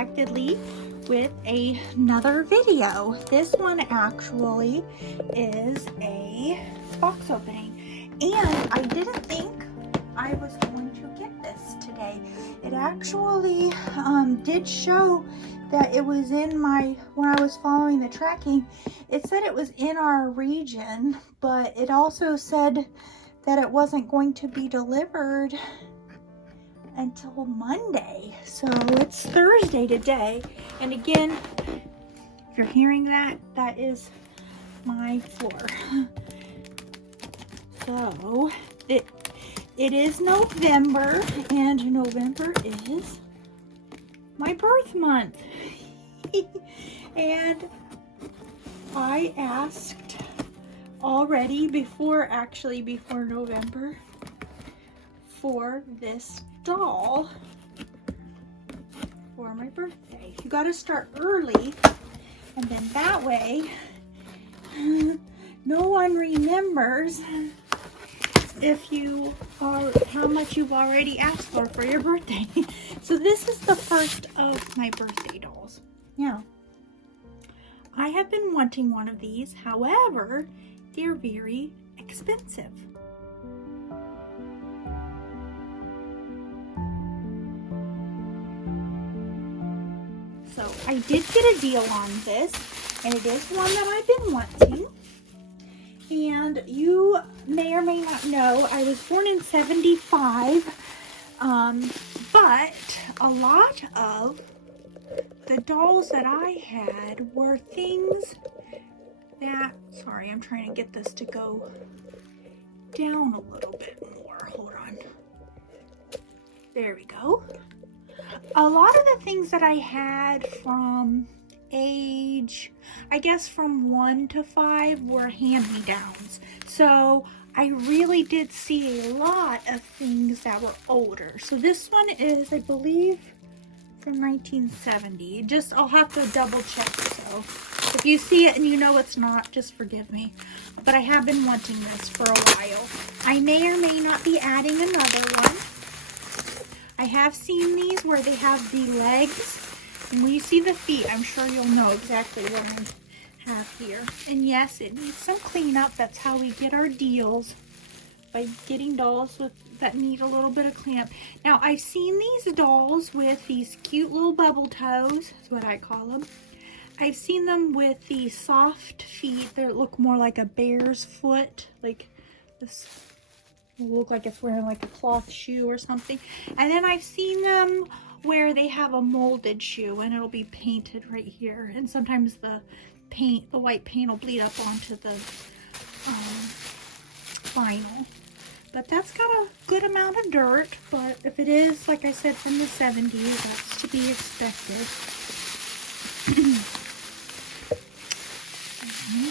unexpectedly with another video. This one actually is a box opening, and I didn't think I was going to get this today. It actually did show that it was in my, when I was following the tracking, it said it was in our region, but it also said that it wasn't going to be delivered until Monday. So it's Thursday today. And again, if you're hearing that, that is my floor. So it is November, and November is my birth month. And I asked already before November for this doll for my birthday. You got to start early, and then that way no one remembers if you are how much you've already asked for your birthday. So this is the first of my birthday dolls. Now, I have been wanting one of these, however, they're very expensive. So I did get a deal on this, and it is one that I've been wanting. And you may or may not know, I was born in 75, but a lot of the dolls that I had were things that, sorry, I'm trying to get this to go down a little bit more. Hold on. There we go. A lot of the things that I had from age, I guess from 1 to 5, were hand-me-downs. So I really did see a lot of things that were older. So this one is, I believe, from 1970. Just, I'll have to double check. So if you see it and you know it's not, just forgive me. But I have been wanting this for a while. I may or may not be adding another one. I have seen these where they have the legs, and when you see the feet, I'm sure you'll know exactly what I have here. And yes, it needs some cleanup. That's how we get our deals, by getting dolls that need a little bit of cleanup. Now, I've seen these dolls with these cute little bubble toes, is what I call them. I've seen them with the soft feet that look more like a bear's foot, like this. Look like it's wearing like a cloth shoe or something. And then I've seen them where they have a molded shoe, and it'll be painted right here. And sometimes the white paint will bleed up onto the vinyl. But that's got a good amount of dirt. But if it is, like I said, from the 70s, that's to be expected.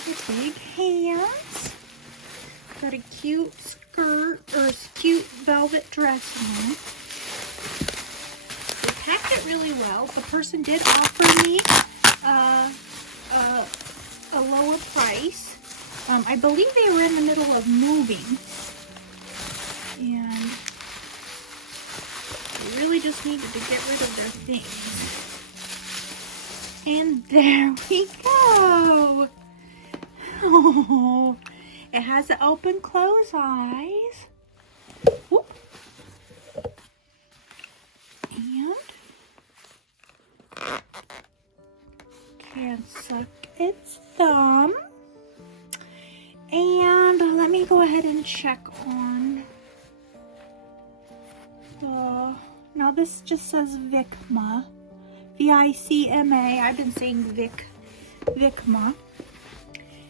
The big hands. Got a cute skirt, or cute velvet dress on. They packed it really well. The person did offer me a lower price. I believe they were in the middle of moving, and they really just needed to get rid of their things. And there we go. Oh. It has the open close eyes. Whoop. And can suck its thumb. And let me go ahead and check on the, now this just says Vicma. V-I-C-M-A. I've been saying Vicma.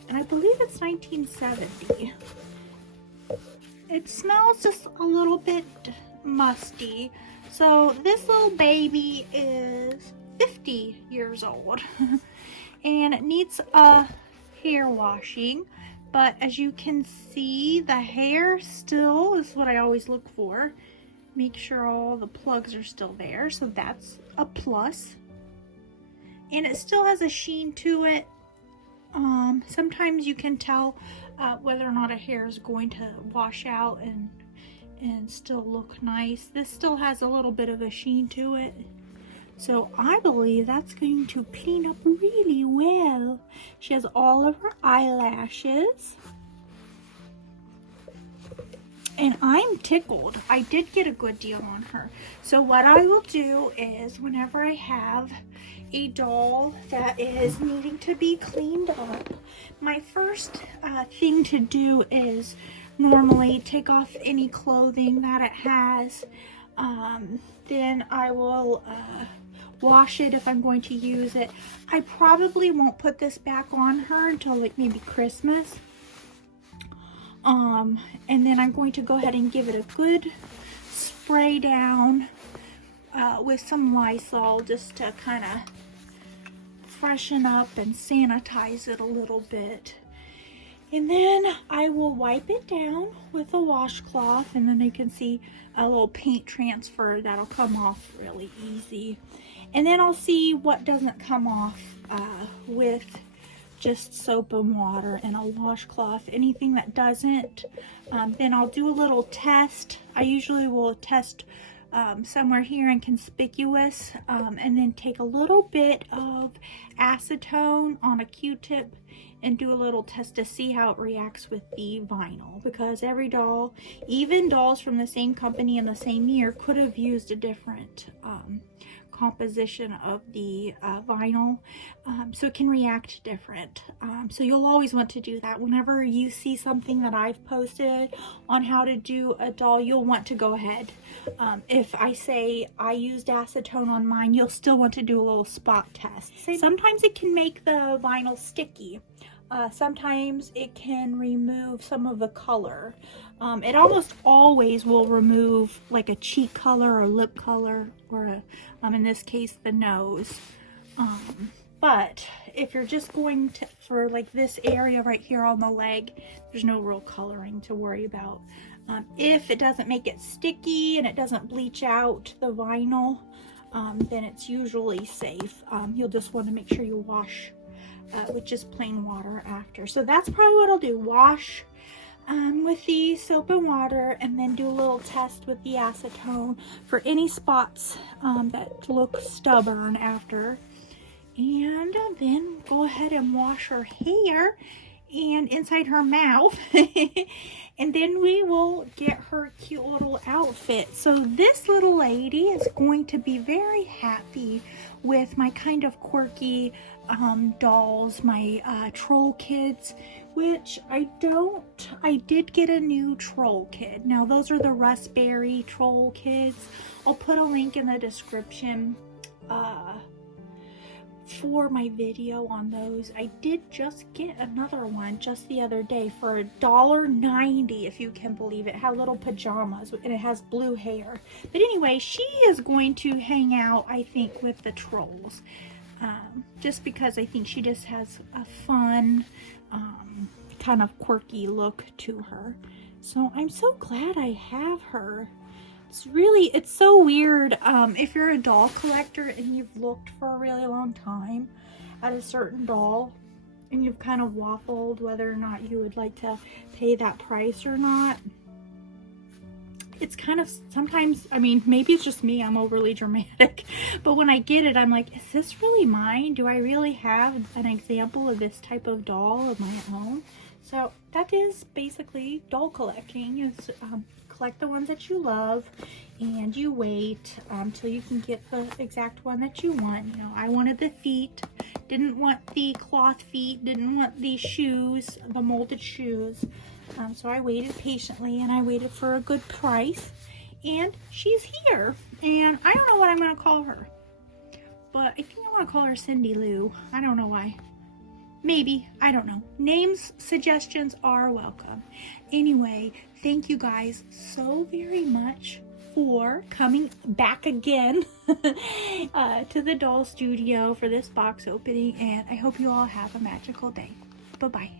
And I believe it's 1970. It smells just a little bit musty. So this little baby is 50 years old. And it needs a hair washing. But as you can see, the hair still is what I always look for. Make sure all the plugs are still there. So that's a plus. And it still has a sheen to it. Sometimes you can tell whether or not a hair is going to wash out and still look nice. This still has a little bit of a sheen to it. So I believe that's going to clean up really well. She has all of her eyelashes. And I'm tickled. I did get a good deal on her. So what I will do is whenever I have a doll that is needing to be cleaned up, my first thing to do is normally take off any clothing that it has. Then I will wash it if I'm going to use it. I probably won't put this back on her until like maybe Christmas. And then I'm going to go ahead and give it a good spray down with some Lysol just to kind of freshen up and sanitize it a little bit. And then I will wipe it down with a washcloth, and then you can see a little paint transfer that'll come off really easy. And then I'll see what doesn't come off with just soap and water and a washcloth. Anything that doesn't, then I'll do a little test. I usually will test somewhere here in conspicuous, and then take a little bit of acetone on a Q-tip and do a little test to see how it reacts with the vinyl, because every doll, even dolls from the same company in the same year, could have used a different composition of the vinyl, so it can react different. So you'll always want to do that. Whenever you see something that I've posted on how to do a doll, you'll want to go ahead. If I say I used acetone on mine, you'll still want to do a little spot test. Sometimes it can make the vinyl sticky. Sometimes it can remove some of the color. It almost always will remove like a cheek color or lip color, or in this case the nose. But if you're just going to, for like this area right here on the leg, there's no real coloring to worry about. If it doesn't make it sticky and it doesn't bleach out the vinyl, then it's usually safe. You'll just want to make sure you wash with just plain water after. So that's probably what I'll do. Wash with the soap and water, and then do a little test with the acetone for any spots that look stubborn after. And then go ahead and wash her hair and inside her mouth. And then we will get her cute little outfit. So this little lady is going to be very happy with my kind of quirky dolls, my troll kids, which I did get a new troll kid. Now those are the Russ Berrie Troll kids. I'll put a link in the description for my video on those. I did just get another one just the other day for $1.90, if you can believe it. It had little pajamas and it has blue hair. But anyway, she is going to hang out, I think, with the trolls. Just because I think she just has a fun, kind of quirky look to her. So I'm so glad I have her. It's so weird if you're a doll collector and you've looked for a really long time at a certain doll and you've kind of waffled whether or not you would like to pay that price or not. It's kind of, sometimes, I mean, maybe it's just me, I'm overly dramatic, but when I get it, I'm like, is this really mine? Do I really have an example of this type of doll of my own? So that is basically doll collecting, is collect the ones that you love, and you wait till you can get the exact one that you want. You know, I wanted the feet, didn't want the cloth feet, didn't want the shoes, the molded shoes. So I waited patiently, and I waited for a good price, and she's here. And I don't know what I'm going to call her, but I think I want to call her Cindy Lou. I don't know why. Maybe, I don't know. Names, suggestions are welcome. Anyway, thank you guys so very much for coming back again to the doll studio for this box opening, and I hope you all have a magical day. Bye-bye.